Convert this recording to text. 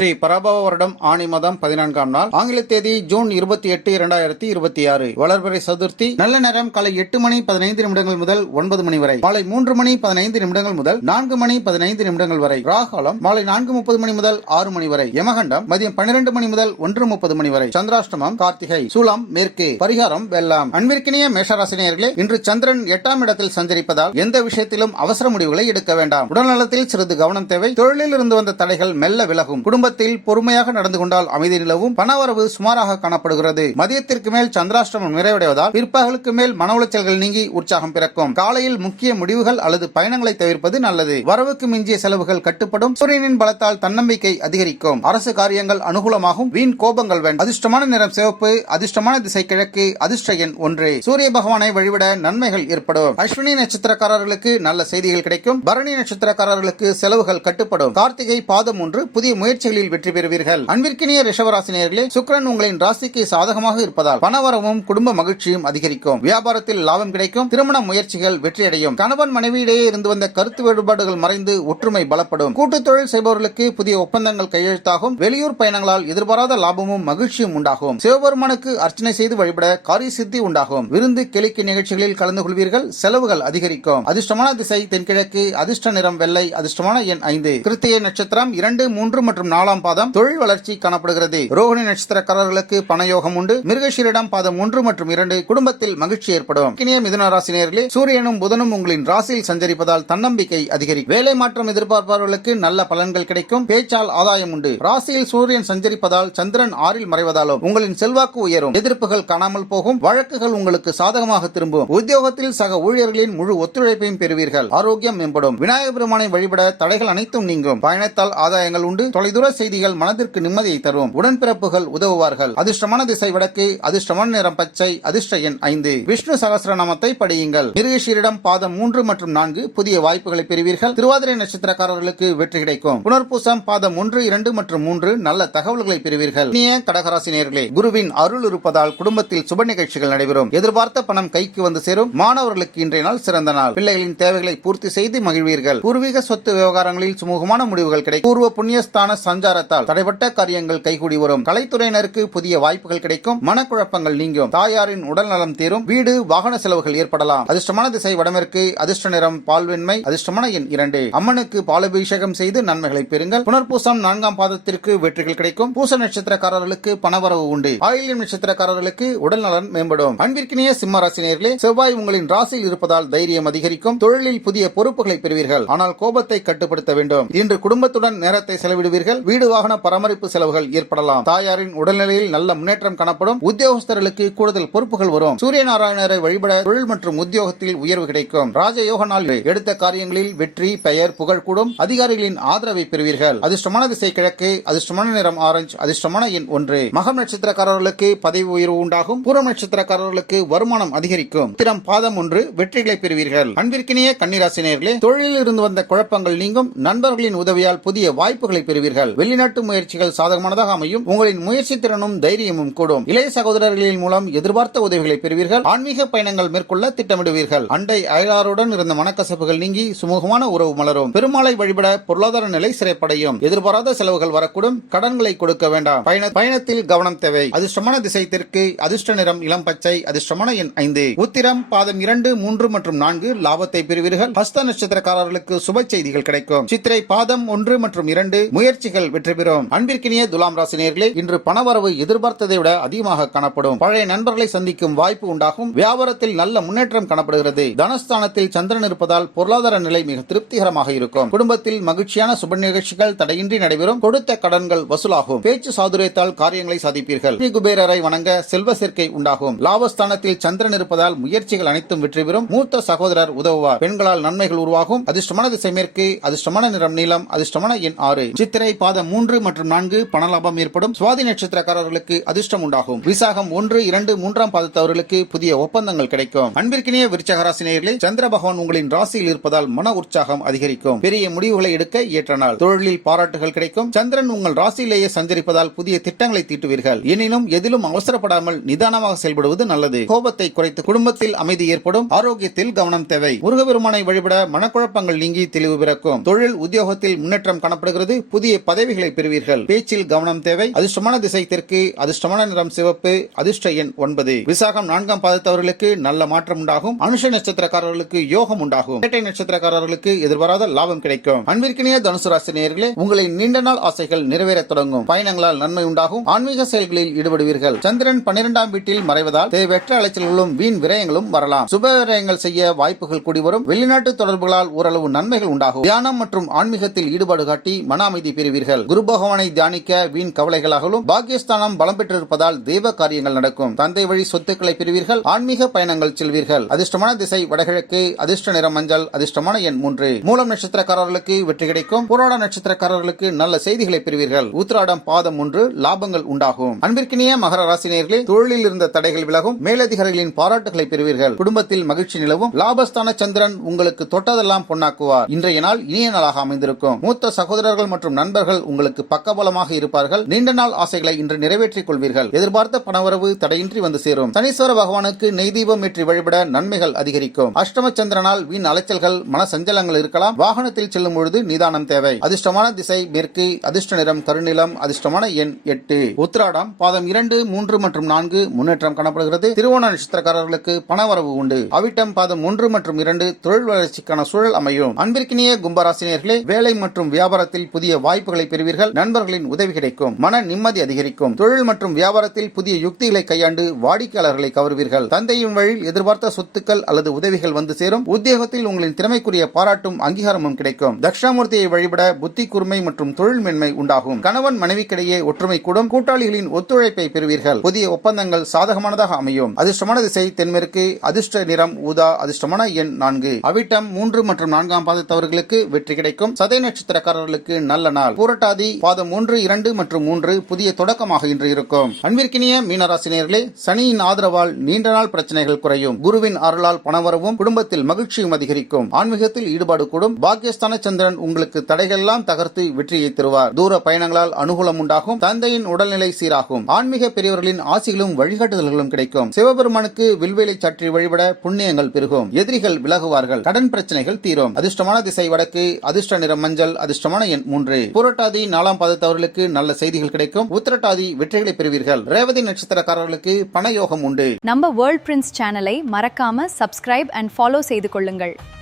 ஸ்ரீ பராபவ வருடம் ஆணி மாதம் 14ஆம் நாள், ஆங்கில தேதி ஜூன் 28, 2026. வளர்பிறை சதுர்த்தி. நல்ல நேரம் காலை 8 மணி 15 நிமிடங்கள் முதல் 9 மணி வரை, மாலை 3 மணி 15 நிமிடங்கள் முதல் 4 மணி 15 நிமிடங்கள் வரை. ராகாலம் மாலை 4:30 மணி முதல் 6 மணி வரை. யமகண்டம் மதியம் 12 மணி முதல் 1:30 மணி வரை. சந்திராஷ்டமம் கார்த்திகை. சூலம் மேற்கு. பரிகாரம் வெள்ளம். அன்பிற்கினிய மேஷராசினியர்களே, இன்று சந்திரன் 8ஆம் இடத்தில் சஞ்சரிப்பதால் எந்த விஷயத்திலும் அவசர முடிவுகளை எடுக்க வேண்டாம். உடல்நலத்தில் சிறிது கவனம் தேவை. தொழிலில் இருந்து வந்த தடைகள் மெல்ல விலகும். குடும்பத்தில் பொறுமையாக நடந்து கொண்டால் அமைதி நிலவும். பணவரவு சுமாராக காணப்படுகிறது. மதியத்திற்கு மேல் சந்திராஷ்டமம் நிறைவடைவதால் பிற்பகலுக்கு மேல் மன உளைச்சல்கள் நீங்கி உற்சாகம் பிறக்கும். காலையில் முக்கிய முடிவுகள் அல்லது பயணங்களை தவிர்ப்பது நல்லது. வரவுக்கு மிஞ்சிய செலவுகள் கட்டுப்படும். சூரியனின் பலத்தால் தன்னம்பிக்கை அதிகரிக்கும். அரசு காரியங்கள் அனுகூலமாகும். வீண் கோபங்கள் வேண்டாம். அதிர்ஷ்டமான நிறம் சிவப்பு. அதிர்ஷ்டமான திசை கிழக்கு. அதிர்ஷ்ட எண் 1. சூரிய பகவானை வழிவிட நன்மைகள் ஏற்படும். அஸ்வினி நட்சத்திரக்காரர்களுக்கு நல்ல செய்திகள் கிடைக்கும். பரணி நட்சத்திரக்காரர்களுக்கு செலவுகள் கட்டுப்படும். கார்த்திகை பாதம் 1. புதிய முயற்சிகளில் வெற்றி பெறுவீர்கள். அன்பிற்கினிய ரிஷபராசினியர்களே, சுக்கிரன் உங்களின் ராசிக்கு சாதகமாக இருப்பதால் பணவரவும் குடும்ப மகிழ்ச்சியும் அதிகரிக்கும். வியாபாரத்தில் லாபம் கிடைக்கும். திருமண முயற்சிகள் வெற்றியடையும். கணவன் மனைவியிடையே இருந்து வந்த கருத்து வேறுபாடுகள் மறைந்து ஒற்றுமை பலப்படும். கூட்டுத் தொழில் செய்பவர்களுக்கு புதிய ஒப்பந்தங்கள் கையெழுத்தாகும். வெளியூர் பயணங்களால் எதிர்பாராத லாபமும் மகிழ்ச்சியும் உண்டாகும். சிவபெருமானுக்கு அர்ச்சனை செய்து வழிபட காரிய சித்தி உண்டாகும். விருந்து கிளிக்கு நிகழ்ச்சிகளில் கலந்து கொள்வீர்கள். செலவுகள் அதிகரிக்கும். அதிர்ஷ்டமான திசை தென்கிழக்கு. அதிர்ஷ்ட நிறம் வெள்ளை. அதிர்ஷ்டமான எண் 5. கிருத்திகை நட்சத்திரம் 2, 3 மற்றும் 4ஆம் பாதம் தொழில் வளர்ச்சி காணப்படுகிறது. ரோகிணி நட்சத்திரக்காரர்களுக்கு பணயோகம் உண்டு. மிருகஷீரிடம் பாதம் 1 மற்றும் 2 குடும்பத்தில் மகிழ்ச்சி ஏற்படும். மிதுன ராசினியர்களே, சூரியனும் புதனும் உங்களின் ராசியில் சஞ்சரிப்பதால் தன்னம்பிக்கை அதிகரிக்கும். வேலை மாற்றம் எதிர்பார்ப்பவர்களுக்கு நல்ல பலன்கள் கிடைக்கும். பேச்சால் ஆதாயம் உண்டு. ராசியில் சூரியன் சஞ்சரிப்பதால் சந்திரன் 6இல் மறைவதாலும் உங்களின் செல்வாக்கு உயரும். எதிர்ப்புகள் காணாமல் போகும். வழக்குகள் உங்களுக்கு சாதகமாக திரும்பும். உத்தியோகத்தில் சக ஊழியர்களின் முழு ஒத்துழைப்பையும் பெறுவீர்கள். ஆரோக்கியம் மேம்படும். விநாயகர் பெருமானை வழிபட தடைகள் அனைத்தும் நீங்கும். பயணத்தால் ஆதாயங்கள் உண்டு. தொலைதூர செய்திகள் மனதிற்கு நிம்மதியை தரும். உடன்பிறப்புகள் உதவுவார்கள். அதிர்ஷ்டமான திசை வடக்கு. அதிர்ஷ்டமான நிறம் பச்சை. அதிர்ஷ்ட எண் 5. விஷ்ணு சகஸ்ரநாமத்தை படியுங்கள். மிருகஷீரிடம் பாதம் 3 மற்றும் 4 புதிய வாய்ப்புகளை பெறுவீர்கள். திருவாதிரை நட்சத்திரக்காரர்களுக்கு வெற்றி கிடைக்கும். புனர்பூசம் பாதம் 1, 2 மற்றும் 3 நல்ல தகவல்களை பெறுவீர்கள். கடகராசினியர்களே, குருவின் அருள் இருப்பதால் குடும்பத்தில் சுப நிகழ்ச்சிகள் நடைபெறும். எதிர்பார்த்த பணம் கைக்கு வந்து சேரும். மாணவர்களுக்கு இன்றைய நாள் சிறந்த நாள். பிள்ளைகளின் தேவைகளை பூர்த்தி செய்து மகிழ்வீர்கள். பூர்வீக சொத்து விவகாரங்களில் சுமூகமான முடிவுகள் கிடைக்கும். பூர்வ புண்ணியஸ்தான சஞ்சாரத்தால் தடைப்பட்ட காரியங்கள் கைகூடி வரும். கலைத்துறையினருக்கு புதிய வாய்ப்புகள் கிடைக்கும். மனக்குழப்பங்கள் நீங்கும். தாயாரின் உடல் நலம் தீரும். வீடு வாகன செலவுகள் ஏற்படலாம். அதிர்ஷ்டமான திசை வடமேற்கு. அதிர்ஷ்ட நிறம் பால்வெண்மை. அதிர்ஷ்டமான எண் 2. அம்மனுக்கு பாலபிஷேகம் செய்து நன்மைகளை பெறுங்கள். புனர்பூசம் 4ஆம் பாதத்திற்கு வெற்றிகள் கிடைக்கும். பூச நட்சத்திரக்காரர்களுக்கு பணவரவு உண்டு. ஆயில்யம் நட்சத்திரக்காரர்களுக்கு உடல் நலன் மேம்படும். அன்பிற்கினிய சிம்ம ராசினியர்களே, செவ்வாய் உங்களின் ராசியில் இருப்பதால் தைரியம் அதிகரிக்கும். தொழிலில் புதிய பொறுப்புகளை பெறுவீர்கள். ஆனால் கோபத்தை கட்டுப்படுத்த வேண்டும். இன்று குடும்பத்துடன் நேரத்தை செலவிடுவீர்கள். வீடு வாகன பராமரிப்பு செலவுகள் ஏற்படலாம். தாயாரின் உடல்நிலையில் நல்ல முன்னேற்றம் காணப்படும். உத்தியோகஸ்தர்களுக்கு கூடுதல் பொறுப்புகள் வரும். சூரிய நாராயணரை வழிபட தொழில் மற்றும் உத்தியோகத்தில் உயர்வு கிடைக்கும். ராஜயோக நாள். எடுத்த காரியங்களில் வெற்றி, பெயர், புகழ் கூடும். அதிகாரிகளின் ஆதரவை பெறுவீர்கள். அதிர்ஷ்டமான திசை கிழக்கு. அதிர்ஷ்டமான நிறம் ஆரஞ்சு. அதிர்ஷ்டமான எண் 1. மகம் நட்சத்திரக்காரர்களுக்கு பதவி உயர்வு உண்டாகும். பூரம் நட்சத்திரக்காரர்களுக்கு வருமானம் அதிகரிக்கும். திறம் பாதம் 1 வெற்றிகளை பெறுவீர்கள். அன்பிற்கினிய கன்னிராசினியர்களே, தொழிலில் இருந்து வந்த குழப்பங்கள் நீங்கும். நண்பர்களின் உதவியால் புதிய வாய்ப்புகளை பெறுவீர்கள். வெளிநாட்டு முயற்சிகள் சாதகமானதாக அமையும். உங்களின் முயற்சி திறனும் தைரியமும் கூடும். இளைய சகோதரர்களின் மூலம் எதிர்பார்த்த உதவிகளை பெறுவீர்கள். ஆன்மீக பயணங்கள் மேற்கொள்ள திட்டமிடுவீர்கள். அண்டை அயலாருடன் இருந்த மனக்கசப்புகள் நீங்கி சுமூகமான உறவு மலரும். பெருமாளை வழிபட பொருளாதார நிலை சிறப்படையும். எதிர்பாராத செலவுகள் வரக்கூடும். கடன்களை கொடுக்க வேண்டாம். பயணத்தில் கவனம் தேவை. அதிர்ஷ்டமான திசை தெற்கு. அதிர்ஷ்ட நிறம் இளம் பச்சை. அதிர்ஷ்டமான எண் 5. உத்திரம் பாதம் 2, 3 மற்றும் 4 லாபத்தை பெறுவீர்கள். ஹஸ்த நட்சத்திரக்காரர்களுக்கு சுப செய்திகள் கிடைக்கும். சித்திரை பாதம் 1 மற்றும் 2 முயற்சிகள் வெற்றி பெறும். அன்பிற்கினிய துலாம் ராசினியர்களே, இன்று பணவரவு எதிர்பார்த்ததை விட அதிகமாக காணப்படும். பழைய நண்பர்களை சந்திக்கும் வாய்ப்பு உண்டாகும். வியாபாரத்தில் நல்ல முன்னேற்றம் காணப்படுகிறது. தனஸ்தானத்தில் சந்திரன் இருப்பதால் பொருளாதார நிலை மிக திருப்திகரமாக இருக்கும். குடும்பத்தில் மகிழ்ச்சியான சுப நிகழ்ச்சிகள் தடையின்றி நடைபெறும். கொடுத்த கடன்கள் வசூலாகும். பேச்சு சாதுரியத்தால் காரியங்களை சாதிப்பீர்கள். ஸ்ரீ குபேரரை வணங்க செல்வ சேர்க்கை உண்டாகும். லாபஸ்தானத்தில் சந்திரன் இருப்பதால் முயற்சிகள் அனைத்தும் வெற்றி பெறும். மூத்த சகோதரர் உதவுவார். பெண்களால் நன்மைகள் உருவாகும். அதிர்ஷ்டமான திசை மேற்கு. அதிர்ஷ்டமான நிறம் நீலம். அதிர்ஷ்டமான எண் 6. சித்திரை பாதம் 3 மற்றும் 4 பணலாபம் ஏற்படும். சுவாதி நட்சத்திரக்காரர்களுக்கு அதிர்ஷ்டம் உண்டாகும். விசாகம் 1, 2, 3ஆம் பாதத்தவர்களுக்கு புதிய ஒப்பந்தங்கள் கிடைக்கும். அன்பிற்கினிய விருச்சகராசினியர்களே, சந்திர பகவான் உங்களின் ராசியில் இருப்பதால் மன உற்சாகம் அதிகரிக்கும். பெரிய முடிவுகளை எடுக்க ஏற்ற நாள். தொழிலில் பாராட்டுகள் கிடைக்கும். சந்திரன் உங்கள் ராசியிலேயே சஞ்சரிப்பதால் புதிய திட்டங்களை தீட்டுவீர்கள். எனினும் எதிலும் அவசரப்படாமல் நிதானமாக செயல்படுவது நல்லது. கோபத்தை குறைத்து குடும்பத்தில் அமைதி ஏற்படும். ஆரோக்கியத்தில் கவனம் தேவை. முருகபெருமானை வழிபட மனக்குழப்பங்கள் நீங்கி தெளிவு பிறக்கும். தொழில் உத்தியோகத்தில் முன்னேற்றம் காணப்படுகிறது. புதிய பதவி உதவிகளை பெறுவீர்கள். பேச்சில் கவனம் தேவை. அதிர்ஷ்டமான திசை தெற்கு. அதிர்ஷ்டமான நிறம் சிவப்பு. அதிர்ஷ்ட எண் 9. விசாகம் 4ஆம் பாதத்தவர்களுக்கு நல்ல மாற்றம் உண்டாகும். அனுஷ நட்சத்திரக்காரர்களுக்கு யோகம் உண்டாகும். கேட்டை நட்சத்திரக்காரர்களுக்கு எதிர்பாராத லாபம் கிடைக்கும். அன்பிற்கினிய தனுசு ராசி நேயர்களே, உங்களின் நீண்ட நாள் ஆசைகள் நிறைவேற தொடங்கும். பயணங்களால் நன்மை உண்டாகும். ஆன்மீக செயல்களில் ஈடுபடுவீர்கள். சந்திரன் 12ஆம் வீட்டில் மறைவதால் தேவையற்ற அலைச்சல்களும் வீண் விரயங்களும் வரலாம். சுப விரயங்கள் செய்ய வாய்ப்புகள் கூடி வரும். வெளிநாட்டு தொடர்புகளால் ஓரளவு நன்மைகள் உண்டாகும். தியானம் மற்றும் ஆன்மீகத்தில் ஈடுபாடு காட்டி மன அமைதி பெறுவீர்கள். குரு பகவானை தியானிக்க வீண் கவலைகளாகவும் பாக்கியஸ்தானம் பலம் பெற்றிருப்பதால் தெய்வ காரியங்கள் நடக்கும். தந்தை வழி சொத்துக்களை பெறுவீர்கள். ஆன்மீக பயணங்கள் செல்வீர்கள். அதிர்ஷ்டமான திசை வடகிழக்கு. அதிர்ஷ்ட நிறம் மஞ்சள். அதிர்ஷ்டமான எண் 3. மூலம் நட்சத்திரக்காரர்களுக்கு வெற்றி கிடைக்கும். புராட நட்சத்திரக்காரர்களுக்கு நல்ல செய்திகளை பெறுவீர்கள். உத்திராடம் பாதம் 1 லாபங்கள் உண்டாகும். அன்பிற்கினிய மகர ராசினியர்களே, தொழிலில் இருந்த தடைகள் விலகும். மேலதிகாரிகளின் பாராட்டுகளை பெறுவீர்கள். குடும்பத்தில் மகிழ்ச்சி நிலவும். லாபஸ்தான சந்திரன் உங்களுக்கு தொட்டதெல்லாம் பொன்னாக்குவார். இன்றைய நாள் இனிய நாளாக அமைந்திருக்கும். மூத்த சகோதரர்கள் மற்றும் நண்பர்கள் உங்களுக்கு பக்கபலமாக இருப்பார்கள். நீண்ட நாள் ஆசைகளை இன்று நிறைவேற்றிக் கொள்வீர்கள். எதிர்பார்த்த பணவரவு தடையின்றி வந்து சேரும். சனீஸ்வர பகவானுக்கு நெய் தீபம் ஏற்றி வழிபட நன்மைகள் அதிகரிக்கும். அஷ்டம சந்திரனால் வீண் அலைச்சல்கள் மன சஞ்சலங்கள் இருக்கலாம். வாகனத்தில் செல்லும் பொழுது நிதானம் தேவை. அதிர்ஷ்டமான திசை மேற்கு. அதிர்ஷ்ட நிறம் கருநிலம். அதிர்ஷ்டமான எண் 8. உத்திராடம் பாதம் 2, 3 மற்றும் 4 முன்னேற்றம் காணப்படுகிறது. திருவோண நட்சத்திரக்காரர்களுக்கு பணவரவு உண்டு. அவிட்டம் பாதம் 1 மற்றும் 2 தொழில் வளர்ச்சிக்கான சூழல் அமையும். அன்பிற்கினிய கும்பராசினியர்களே, வேலை மற்றும் வியாபாரத்தில் புதிய வாய்ப்புகளை பெறுவீர்கள். நண்பர்களின் உதவி கிடைக்கும். மன நிம்மதி அதிகரிக்கும். தொழில் மற்றும் வியாபாரத்தில் புதிய யுக்திகளை கையாண்டு வாடிக்கையாளர்களை கவர்வீர்கள். தந்தையின் வழியில் எதிர்பார்த்த சொத்துக்கள் அல்லது உதவிகள் வந்து சேரும். உத்தியோகத்தில் உங்களின் திறமைக்குரிய பாராட்டும் அங்கீகாரமும் கிடைக்கும். தட்சிணாமூர்த்தியை வழிபட புத்தி கூர்மை மற்றும் தொழில் மேன்மை உண்டாகும். கணவன் மனைவிக்கிடையே ஒற்றுமை கூடும். கூட்டாளிகளின் ஒத்துழைப்பை பெறுவீர்கள். புதிய ஒப்பந்தங்கள் சாதகமானதாக அமையும். அதிர்ஷ்டமான திசை தென்மேற்கு. அதிர்ஷ்ட நிறம் ஊதா. அதிர்ஷ்டமான எண் 4. அவிட்டம் 3 மற்றும் 4ஆம் பாதத்தவர்களுக்கு வெற்றி கிடைக்கும். சதய நட்சத்திரக்காரர்களுக்கு நல்ல நாள். பூரட்டாதி பாதம் 1, 2 மற்றும் 3 புதிய தொடக்கமாக இன்று இருக்கும். அன்பிற்கினிய மீனராசினியர்களே, சனியின் ஆதரவால் நீண்ட நாள் பிரச்சனைகள் குறையும். குருவின் அருளால் பணவரவும் குடும்பத்தில் மகிழ்ச்சியும் அதிகரிக்கும். ஆன்மீகத்தில் ஈடுபாடு கூடும். பாக்கியஸ்தான சந்திரன் உங்களுக்கு தடைகளெல்லாம் தகர்த்து வெற்றியை தருவார். தூர பயணங்களால் அனுகூலம் உண்டாகும். தந்தையின் உடல்நிலை சீராகும். ஆன்மீக பெரியவர்களின் ஆசிகளும் வழிகாட்டுதல்களும் கிடைக்கும். சிவபெருமானுக்கு வில்வேலை சாற்றி வழிபட புண்ணியங்கள் பெருகும். எதிரிகள் விலகுவார்கள். கடன் பிரச்சனைகள் தீரும். அதிர்ஷ்டமான திசை வடக்கு. அதிர்ஷ்ட நிறம் மஞ்சள். அதிர்ஷ்டமான எண் 3. புரட்டாதி 4ஆம் பாதத்தவர்களுக்கு நல்ல செய்திகள் கிடைக்கும். உத்திரட்டாதி வெற்றிகளை பெறுவீர்கள். ரேவதி நட்சத்திரக்காரர்களுக்கு பண யோகம் உண்டு. நம்ம வேர்ல்ட் பிரின்ஸ் சேனலை மறக்காம சப்ஸ்கிரைப் அண்ட் ஃபாலோ செய்து கொள்ளுங்கள்.